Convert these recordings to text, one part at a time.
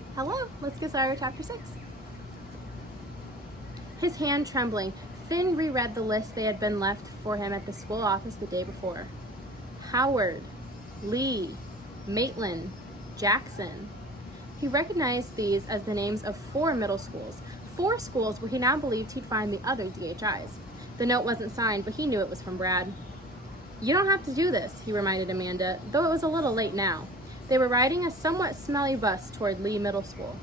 right, hello, let's get started with chapter 6. His hand trembling, Finn reread the list they had been left for him at the school office the day before. Howard, Lee, Maitland, Jackson. He recognized these as the names of 4 middle schools, 4 schools where he now believed he'd find the other DHIs. The note wasn't signed, but he knew it was from Brad. You don't have to do this, he reminded Amanda, though it was a little late now. They were riding a somewhat smelly bus toward Lee Middle School.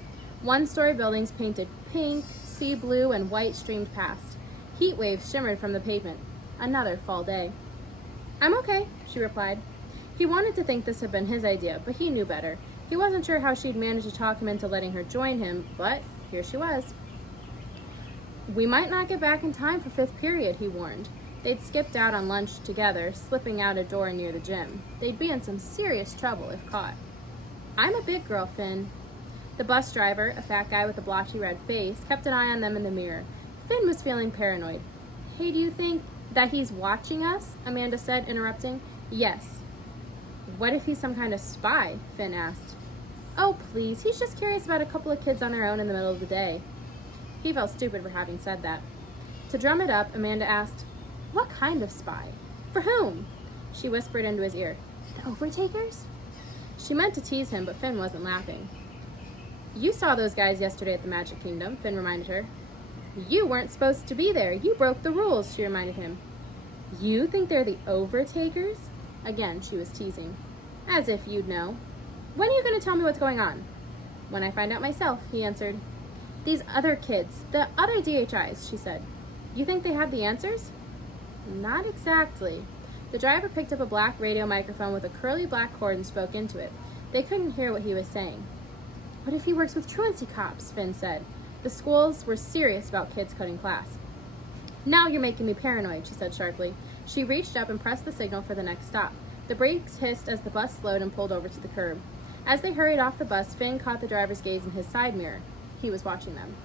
1-story buildings painted pink, sea blue, and white streamed past. Heat waves shimmered from the pavement. Another fall day. I'm okay, she replied. He wanted to think this had been his idea, but he knew better. He wasn't sure how she'd managed to talk him into letting her join him, but here she was. We might not get back in time for 5th period, he warned. They'd skipped out on lunch together, slipping out a door near the gym. They'd be in some serious trouble if caught. I'm a big girl, Finn. The bus driver, a fat guy with a blotchy red face, kept an eye on them in the mirror. Finn was feeling paranoid. Hey, do you think that he's watching us? Amanda said, interrupting. Yes. What if he's some kind of spy? Finn asked. Oh, please, he's just curious about a couple of kids on their own in the middle of the day. He felt stupid for having said that. To drum it up, Amanda asked, What kind of spy? For whom? She whispered into his ear. The Overtakers? She meant to tease him, but Finn wasn't laughing. You saw those guys yesterday at the Magic Kingdom, Finn reminded her. You weren't supposed to be there. You broke the rules, she reminded him. You think they're the Overtakers? Again, she was teasing. As if you'd know. When are you going to tell me what's going on? When I find out myself, he answered. These other kids, the other DHIs, she said. You think they have the answers? Not exactly. The driver picked up a black radio microphone with a curly black cord and spoke into it. They couldn't hear what he was saying. What if he works with truancy cops? Finn said. The schools were serious about kids cutting class. Now you're making me paranoid, she said sharply. She reached up and pressed the signal for the next stop. The brakes hissed as the bus slowed and pulled over to the curb. As they hurried off the bus, Finn caught the driver's gaze in his side mirror. He was watching them.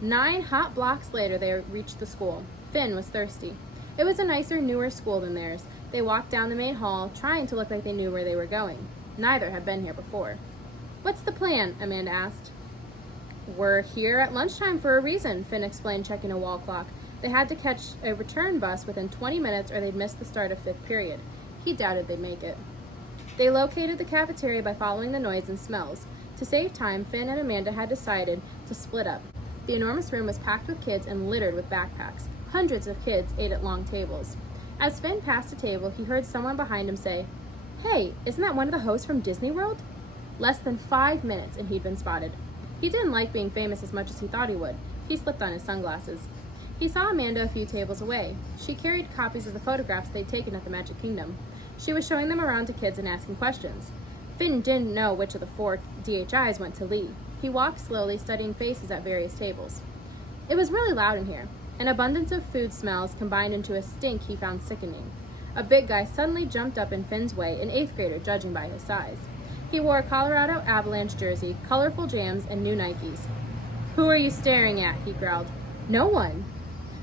9 hot blocks later, they reached the school. Finn was thirsty. It was a nicer, newer school than theirs. They walked down the main hall, trying to look like they knew where they were going. Neither had been here before. What's the plan? Amanda asked. We're here at lunchtime for a reason, Finn explained, checking a wall clock. They had to catch a return bus within 20 minutes or they'd miss the start of 5th period. He doubted they'd make it. They located the cafeteria by following the noise and smells. To save time, Finn and Amanda had decided to split up. The enormous room was packed with kids and littered with backpacks. Hundreds of kids ate at long tables. As Finn passed a table, he heard someone behind him say, Hey, isn't that one of the hosts from Disney World? Less than 5 minutes and he'd been spotted. He didn't like being famous as much as he thought he would. He slipped on his sunglasses. He saw Amanda a few tables away. She carried copies of the photographs they'd taken at the Magic Kingdom. She was showing them around to kids and asking questions. Finn didn't know which of the 4 DHIs went to Lee. He walked slowly, studying faces at various tables. It was really loud in here. An abundance of food smells combined into a stink he found sickening. A big guy suddenly jumped up in Finn's way, an 8th grader judging by his size. He wore a Colorado Avalanche jersey, colorful jams, and new Nikes. Who are you staring at? He growled. No one.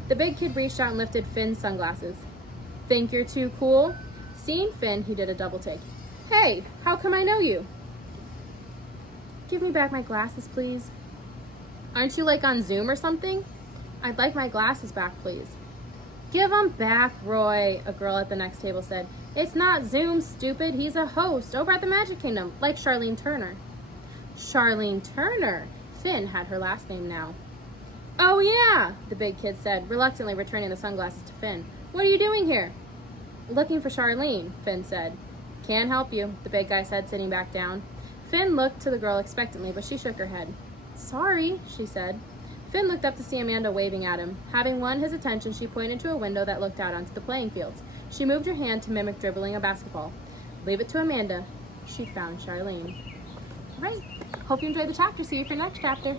The big kid reached out and lifted Finn's sunglasses. Think you're too cool? Seeing Finn, he did a double take. Hey, how come I know you? Give me back my glasses, please. Aren't you like on Zoom or something? I'd like my glasses back, please. Give 'em back, Roy, a girl at the next table said. It's not Zoom, stupid. He's a host over at the Magic Kingdom, like Charlene Turner. Charlene Turner? Finn had her last name now. Oh yeah, the big kid said, reluctantly returning the sunglasses to Finn. What are you doing here? Looking for Charlene, Finn said. Can't help you, the big guy said, sitting back down. Finn looked to the girl expectantly, but she shook her head. Sorry, she said. Finn looked up to see Amanda waving at him. Having won his attention, she pointed to a window that looked out onto the playing fields. She moved her hand to mimic dribbling a basketball. Leave it to Amanda. She'd found Charlene. All right. Hope you enjoyed the chapter. See you for the next chapter.